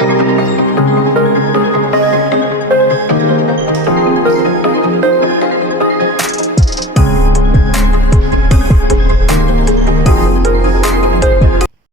thank you